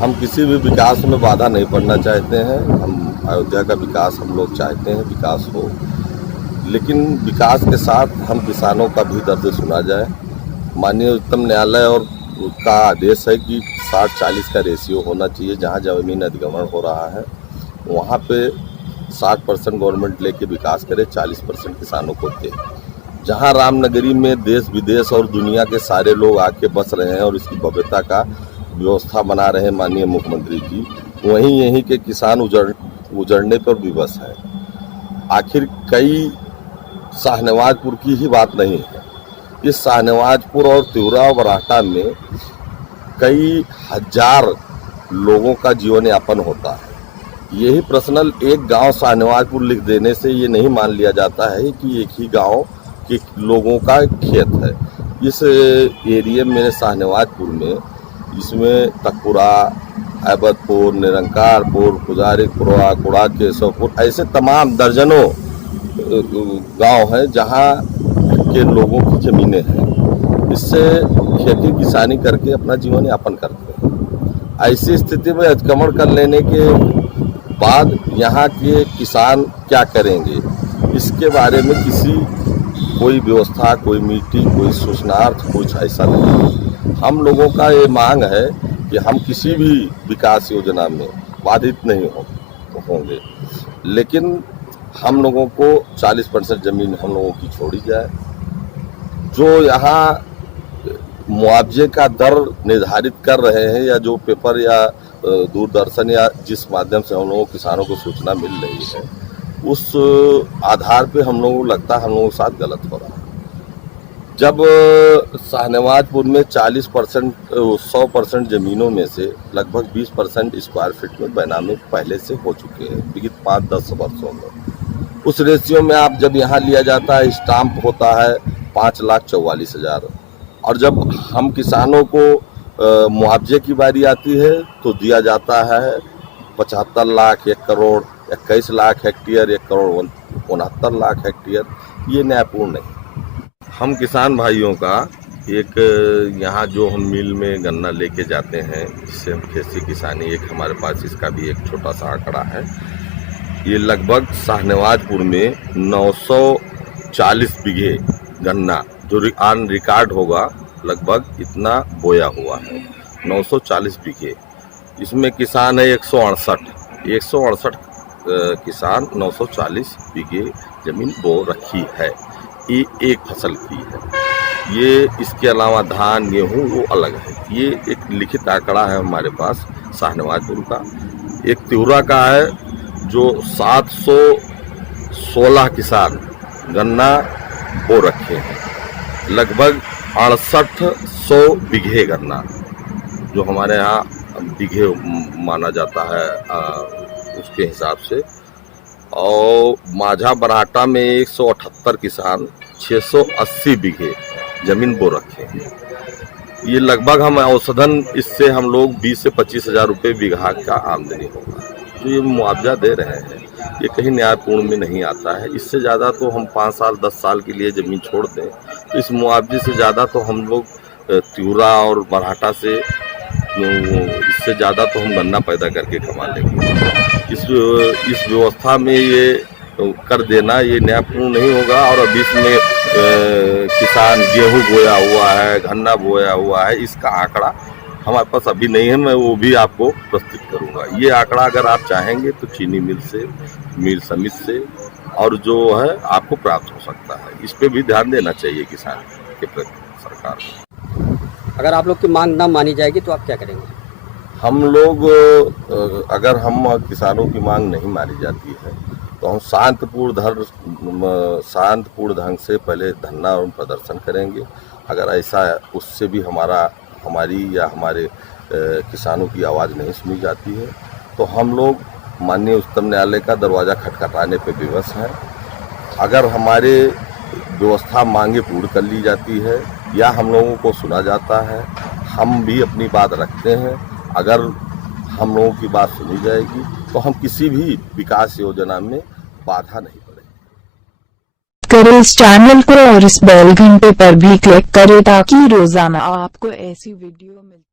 हम किसी भी विकास में बाधा नहीं पड़ना चाहते हैं। हम अयोध्या का विकास हम लोग चाहते हैं, विकास हो, लेकिन विकास के साथ हम किसानों का भी दर्द सुना जाए। माननीय उच्चतम न्यायालय और का आदेश है कि 60-40 का रेशियो होना चाहिए। जहां जमीन अधिग्रहण हो रहा है वहां पे 60% गवर्नमेंट लेके विकास करे, 40% किसानों को दे। जहां रामनगरी में देश विदेश और दुनिया के सारे लोग आके बस रहे हैं और इसकी भव्यता का व्यवस्था बना रहे हैं माननीय मुख्यमंत्री जी, वहीं यहीं के किसान उजड़ने पर विवश है। आखिर कई शाहनवाजपुर की ही बात नहीं है, इस शाहनवाजपुर और तिउरा और बराटा में कई हजार लोगों का जीवन यापन होता है। यही पर्सनल एक गांव शाहनवाजपुर लिख देने से ये नहीं मान लिया जाता है कि एक ही गांव के लोगों का खेत है। इस एरिया में शाहनवाजपुर में, इसमें तकपुरा, ऐबतपुर, निरंकारपुर, पुजारीपुरा, कुड़ा, केशवपुर, ऐसे तमाम दर्जनों गांव हैं जहां के लोगों की ज़मीनें हैं। इससे खेती किसानी करके अपना जीवन यापन करते हैं। ऐसी स्थिति में अतिक्रमण कर लेने के बाद यहाँ के किसान क्या करेंगे, इसके बारे में कोई व्यवस्था, कोई मीटिंग, कोई सूचनार्थ कुछ ऐसा नहीं। हम लोगों का ये मांग है कि हम किसी भी विकास योजना में बाधित नहीं होंगे, लेकिन हम लोगों को 40% ज़मीन हम लोगों की छोड़ी जाए। जो यहाँ मुआवजे का दर निर्धारित कर रहे हैं या जो पेपर या दूरदर्शन या जिस माध्यम से हम लोगों किसानों को सूचना मिल रही है, उस आधार पे हम लोगों को लगता है हम लोगों के साथ गलत हो रहा है। जब शाहनवाजपुर में 40% 100% ज़मीनों में से लगभग 20% स्क्वायर फीट में बैनामे पहले से हो चुके हैं विगत 5-10 वर्षों में। उस रेशियो में आप जब यहाँ लिया जाता है, स्टाम्प होता है 5,44,000, और जब हम किसानों को मुआवजे की बारी आती है तो दिया जाता है 75 लाख, 1 करोड़, 21 लाख हेक्टेयर, 1 करोड़ 69 लाख हेक्टेयर। ये न्यायपूर्ण नहीं। हम किसान भाइयों का एक यहाँ जो हम मिल में गन्ना लेके जाते हैं, जिससे हम खेती किसानी, एक हमारे पास इसका भी एक छोटा सा आंकड़ा है। ये लगभग शाहनवाजपुर में 940 बीघे गन्ना जो ऑन रिकॉर्ड होगा, लगभग इतना बोया हुआ है, 940 बीघे। इसमें किसान है 168 किसान 940 बीघे ज़मीन बो रखी है। ये एक फसल की है। ये इसके अलावा धान, गेहूँ वो अलग है। ये एक लिखित आंकड़ा है हमारे पास शाहनवाजपुर का। एक तिउरा का है जो 716 किसान गन्ना बो रखे हैं, लगभग 6800 बीघे गन्ना, जो हमारे यहाँ बीघे माना जाता है उसके हिसाब से। और माझा बराटा में 178 किसान 680 बीघे ज़मीन बो रखे हैं। ये लगभग हम औसधन इससे हम लोग 20 से 25 हज़ार रुपये बीघा का आमदनी होगा। जो ये मुआवजा दे रहे हैं ये कहीं न्यायपूर्ण में नहीं आता है। इससे ज़्यादा तो हम 5 साल 10 साल के लिए ज़मीन छोड़ दें तो इस मुआवजे से ज़्यादा तो हम लोग तिउरा और बराटा से, इससे ज़्यादा तो हम गन्ना पैदा करके कमा लेंगे। इस व्यवस्था में ये कर देना ये न्यायपूर्ण नहीं होगा। और अब इसमें किसान गेहूं बोया हुआ है, गन्ना बोया हुआ है, इसका आंकड़ा हमारे पास अभी नहीं है। मैं वो भी आपको प्रस्तुत करूंगा। ये आंकड़ा अगर आप चाहेंगे तो चीनी मिल से, मीर समिति से और जो है आपको प्राप्त हो सकता है। इस पे भी ध्यान देना चाहिए किसान के प्रति सरकार को। अगर आप लोग की मांग ना मानी जाएगी तो आप क्या करेंगे? हम लोग अगर हम किसानों की मांग नहीं मानी जाती है तो हम शांतपूर्ण ढंग से पहले धरना और प्रदर्शन करेंगे। अगर ऐसा उससे भी हमारी या हमारे किसानों की आवाज़ नहीं सुनी जाती है तो हम लोग माननीय उच्चतम न्यायालय का दरवाज़ा खटखटाने पर विवश हैं। अगर हमारे व्यवस्था मांगे पूर्ण कर ली जाती है या हम लोगों को सुना जाता है, हम भी अपनी बात रखते हैं। अगर हम लोगों की बात सुनी जाएगी तो हम किसी भी विकास योजना में बाधा नहीं पड़ेगी। करें इस चैनल को और इस बेल घंटे पर भी क्लिक करें ताकि रोजाना आपको ऐसी वीडियो मिलती